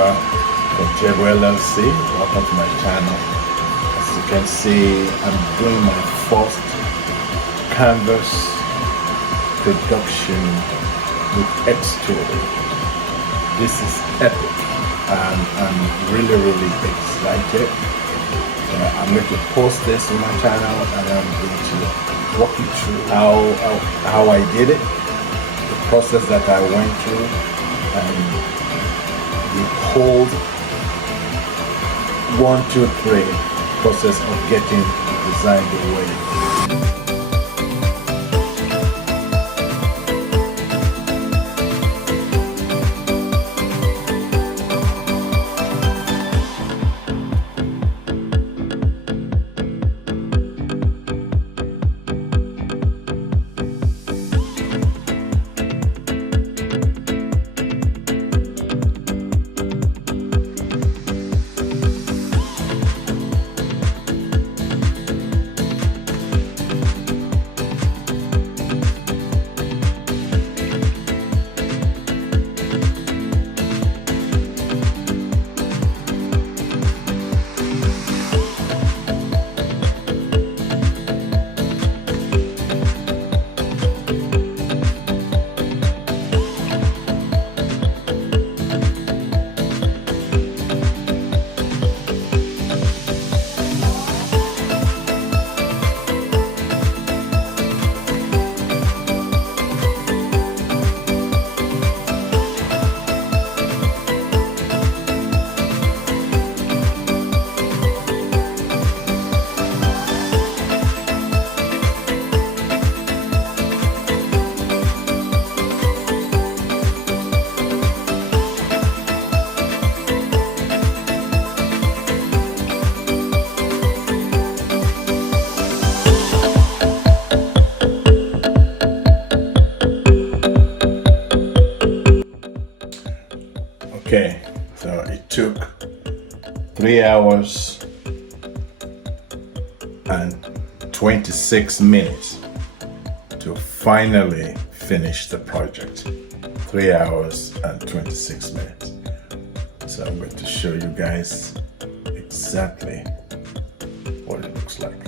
photographer from Jego LLC. Welcome to my channel. As you can see, I'm doing my first canvas production with X-Tool. This is epic and I'm really excited. I'm going to post this on my channel and I'm going to walk you through how I did it, the process that I went through, and the whole 1, 2, 3 process of getting the design away. Okay, so it took 3 hours and 26 minutes to finally finish the project. 3 hours and 26 minutes. So I'm going to show you guys exactly what it looks like.